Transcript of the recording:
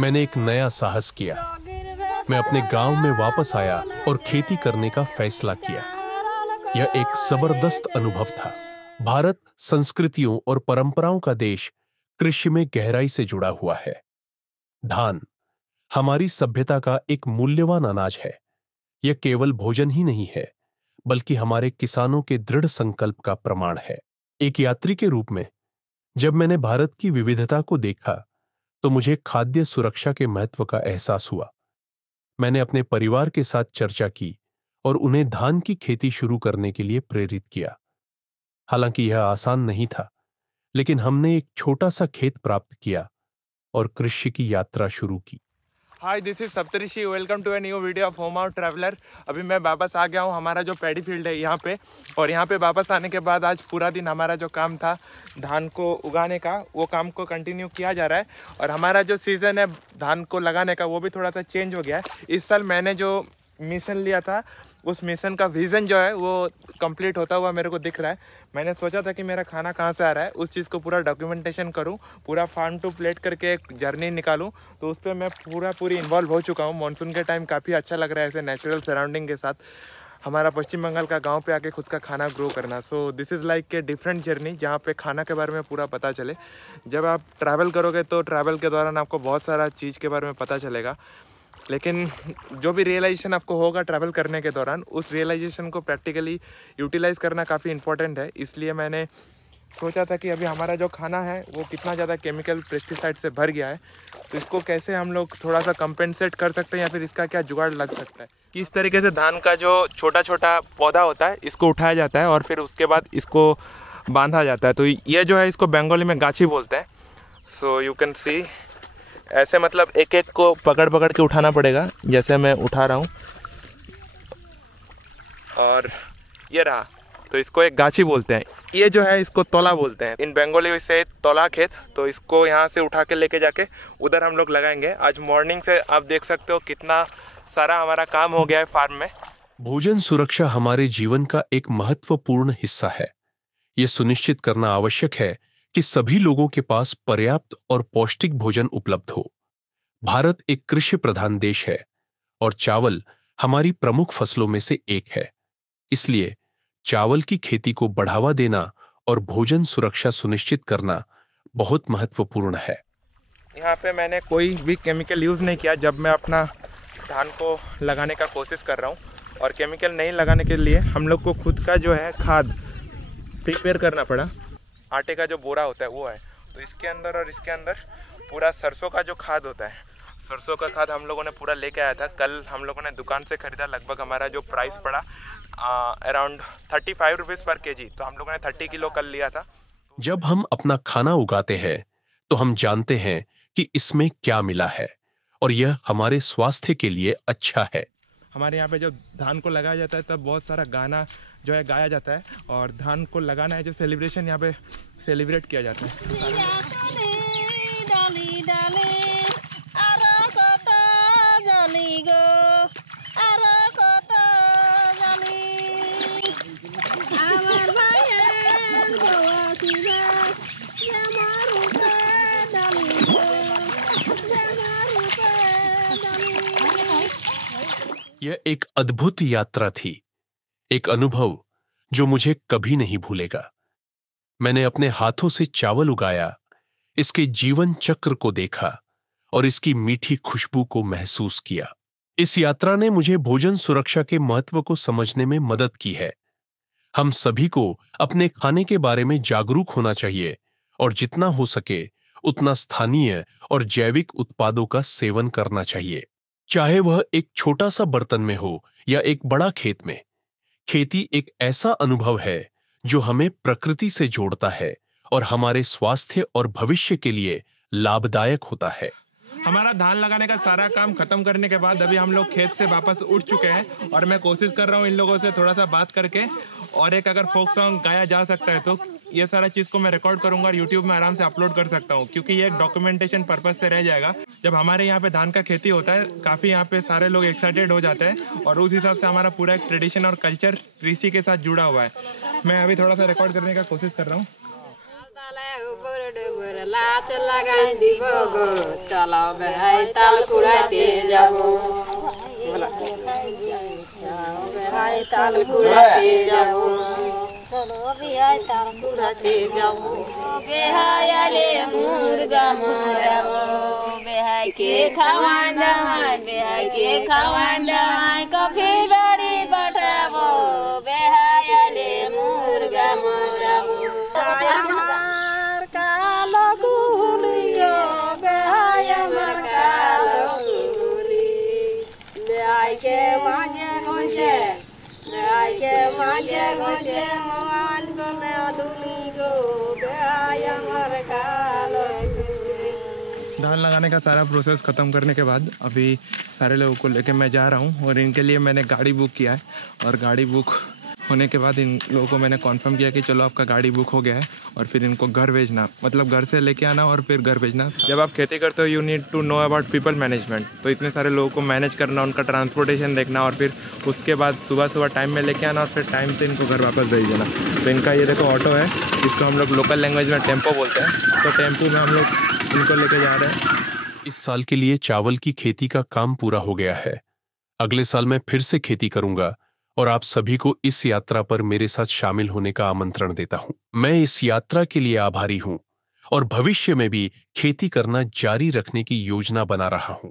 मैंने एक नया साहस किया। मैं अपने गांव में वापस आया और खेती करने का फैसला किया। यह एक जबरदस्त अनुभव था। भारत संस्कृतियों और परंपराओं का देश, कृषि में गहराई से जुड़ा हुआ है। धान हमारी सभ्यता का एक मूल्यवान अनाज है। यह केवल भोजन ही नहीं है, बल्कि हमारे किसानों के दृढ़ संकल्प का प्रमाण है। एक यात्री के रूप में जब मैंने भारत की विविधता को देखा, तो मुझे खाद्य सुरक्षा के महत्व का एहसास हुआ। मैंने अपने परिवार के साथ चर्चा की और उन्हें धान की खेती शुरू करने के लिए प्रेरित किया। हालांकि यह आसान नहीं था, लेकिन हमने एक छोटा सा खेत प्राप्त किया और कृषि की यात्रा शुरू की। Hi, this is Saptarishi. Welcome to a new video of Home Out Traveller. अभी मैं वापस आ गया हूँ हमारा जो पैडी फील्ड है यहाँ पे। और यहाँ पे वापस आने के बाद आज पूरा दिन हमारा जो काम था धान को उगाने का, वो काम को कंटिन्यू किया जा रहा है। और हमारा जो सीज़न है धान को लगाने का, वो भी थोड़ा सा चेंज हो गया है। इस साल मैंने जो मिशन लिया था, उस मिशन का विज़न जो है वो कंप्लीट होता हुआ मेरे को दिख रहा है। मैंने सोचा था कि मेरा खाना कहाँ से आ रहा है, उस चीज़ को पूरा डॉक्यूमेंटेशन करूँ, पूरा फार्म टू प्लेट करके एक जर्नी निकालूँ। तो उस पर मैं पूरी इन्वॉल्व हो चुका हूँ। मानसून के टाइम काफ़ी अच्छा लग रहा है ऐसे नेचुरल सराउंडिंग के साथ हमारा पश्चिम बंगाल का गांव पे आके खुद का खाना ग्रो करना। So this is like a different journey, जहाँ पे खाना के बारे में पूरा पता चले। जब आप ट्रैवल करोगे तो ट्रैवल के दौरान आपको बहुत सारा चीज़ के बारे में पता चलेगा, लेकिन जो भी रियलाइजेशन आपको होगा ट्रैवल करने के दौरान, उस रियलाइजेशन को प्रैक्टिकली यूटिलाइज़ करना काफ़ी इंपॉर्टेंट है। इसलिए मैंने सोचा था कि अभी हमारा जो खाना है वो कितना ज़्यादा केमिकल पेस्टिसाइड से भर गया है, तो इसको कैसे हम लोग थोड़ा सा कंपेंसेट कर सकते हैं या फिर इसका क्या जुगाड़ लग सकता है। किस तरीके से धान का जो छोटा छोटा पौधा होता है इसको उठाया जाता है और फिर उसके बाद इसको बांधा जाता है। तो ये जो है इसको बंगाली में गाछी बोलते हैं। सो यू कैन सी ऐसे, मतलब एक एक को पकड़ पकड़ के उठाना पड़ेगा, जैसे मैं उठा रहा हूँ। और ये रहा, तो इसको एक गाछी बोलते हैं। ये जो है इसको तोला बोलते हैं इन बंगाली से, तोला खेत। तो इसको यहाँ से उठा के लेके जाके उधर हम लोग लगाएंगे। आज मॉर्निंग से आप देख सकते हो कितना सारा हमारा काम हो गया है फार्म में। भोजन सुरक्षा हमारे जीवन का एक महत्वपूर्ण हिस्सा है। यह सुनिश्चित करना आवश्यक है कि सभी लोगों के पास पर्याप्त और पौष्टिक भोजन उपलब्ध हो। भारत एक कृषि प्रधान देश है और चावल हमारी प्रमुख फसलों में से एक है। इसलिए चावल की खेती को बढ़ावा देना और भोजन सुरक्षा सुनिश्चित करना बहुत महत्वपूर्ण है। यहाँ पे मैंने कोई भी केमिकल यूज़ नहीं किया जब मैं अपना धान को लगाने का कोशिश कर रहा हूँ। और केमिकल नहीं लगाने के लिए हम लोग को खुद का जो है खाद प्रिपेयर करना पड़ा। आटे का जो बोरा होता है वो है, तो इसके अंदर और इसके अंदर पूरा सरसों का जो खाद होता है, सरसों का खाद हम लोगों ने पूरा लेके आया था। कल हम लोगों ने दुकान से ख़रीदा। लगभग हमारा जो प्राइस पड़ा अराउंड 35 रुपीज़ पर केजी। तो हम लोगों ने 30 किलो कल लिया था। जब हम अपना खाना उगाते हैं तो हम जानते हैं कि इसमें क्या मिला है और यह हमारे स्वास्थ्य के लिए अच्छा है। हमारे यहाँ पे जब धान को लगाया जाता है तब बहुत सारा गाना जो है गाया जाता है, और धान को लगाना है जो सेलिब्रेशन यहाँ पे सेलिब्रेट किया जाता है। यह एक अद्भुत यात्रा थी, एक अनुभव जो मुझे कभी नहीं भूलेगा। मैंने अपने हाथों से चावल उगाया, इसके जीवन चक्र को देखा और इसकी मीठी खुशबू को महसूस किया। इस यात्रा ने मुझे भोजन सुरक्षा के महत्व को समझने में मदद की है। हम सभी को अपने खाने के बारे में जागरूक होना चाहिए और जितना हो सके उतना स्थानीय और जैविक उत्पादों का सेवन करना चाहिए, चाहे वह एक छोटा सा बर्तन में हो या एक बड़ा खेत में। खेती एक ऐसा अनुभव है जो हमें प्रकृति से जोड़ता है और हमारे स्वास्थ्य और भविष्य के लिए लाभदायक होता है। हमारा धान लगाने का सारा काम खत्म करने के बाद अभी हम लोग खेत से वापस उठ चुके हैं, और मैं कोशिश कर रहा हूँ इन लोगों से थोड़ा सा बात करके, और एक अगर फोक सॉन्ग गाया जा सकता है तो ये सारा चीज़ को मैं रिकॉर्ड करूंगा और यूट्यूब में आराम से अपलोड कर सकता हूँ, क्योंकि ये एक डॉक्यूमेंटेशन पर्पज से रह जाएगा। जब हमारे यहाँ पे धान का खेती होता है, काफ़ी यहाँ पे सारे लोग एक्साइटेड हो जाते हैं, और उस हिसाब से हमारा पूरा एक ट्रेडिशन और कल्चर कृषि के साथ जुड़ा हुआ है। मैं अभी थोड़ा सा रिकॉर्ड करने का कोशिश कर रहा हूँ। लात लगाई দিব গো চলো বেহাই তাল কুড়াইতে যাব বেহাই তাল কুড়াইতে যাব চলো বেহাই তাল কুড়াইতে যাব বেহাইলে মুরগা মরাবো বেহাইকে খাওয়ান দাওয়াই বেহাইকে খাওয়ান দাওয়াই কফি বাড়ি পাঠাবো বেহাইলে মুরগা মরাবো धान लगाने का सारा प्रोसेस ख़त्म करने के बाद अभी सारे लोगों को लेके मैं जा रहा हूँ और इनके लिए मैंने गाड़ी बुक किया है और गाड़ी बुक होने के बाद इन लोगों को मैंने कॉन्फर्म किया कि चलो आपका गाड़ी बुक हो गया है और फिर इनको घर भेजना, मतलब घर से लेके आना और फिर घर भेजना। जब आप खेती करते हो you need to know about people management, तो इतने सारे लोगों को मैनेज करना, उनका ट्रांसपोर्टेशन देखना और फिर उसके बाद सुबह सुबह टाइम में लेके आना और फिर टाइम से इनको घर वापस भेज देना। तो इनका ये देखो ऑटो है, जिसको हम लोग लोकल लैंग्वेज में टेम्पो बोलते हैं, तो टेम्पो में हम लोग इनको लेके जा रहे हैं। इस साल के लिए चावल की खेती का काम पूरा हो गया है। अगले साल मैं फिर से खेती करूंगा और आप सभी को इस यात्रा पर मेरे साथ शामिल होने का आमंत्रण देता हूं। मैं इस यात्रा के लिए आभारी हूं और भविष्य में भी खेती करना जारी रखने की योजना बना रहा हूं।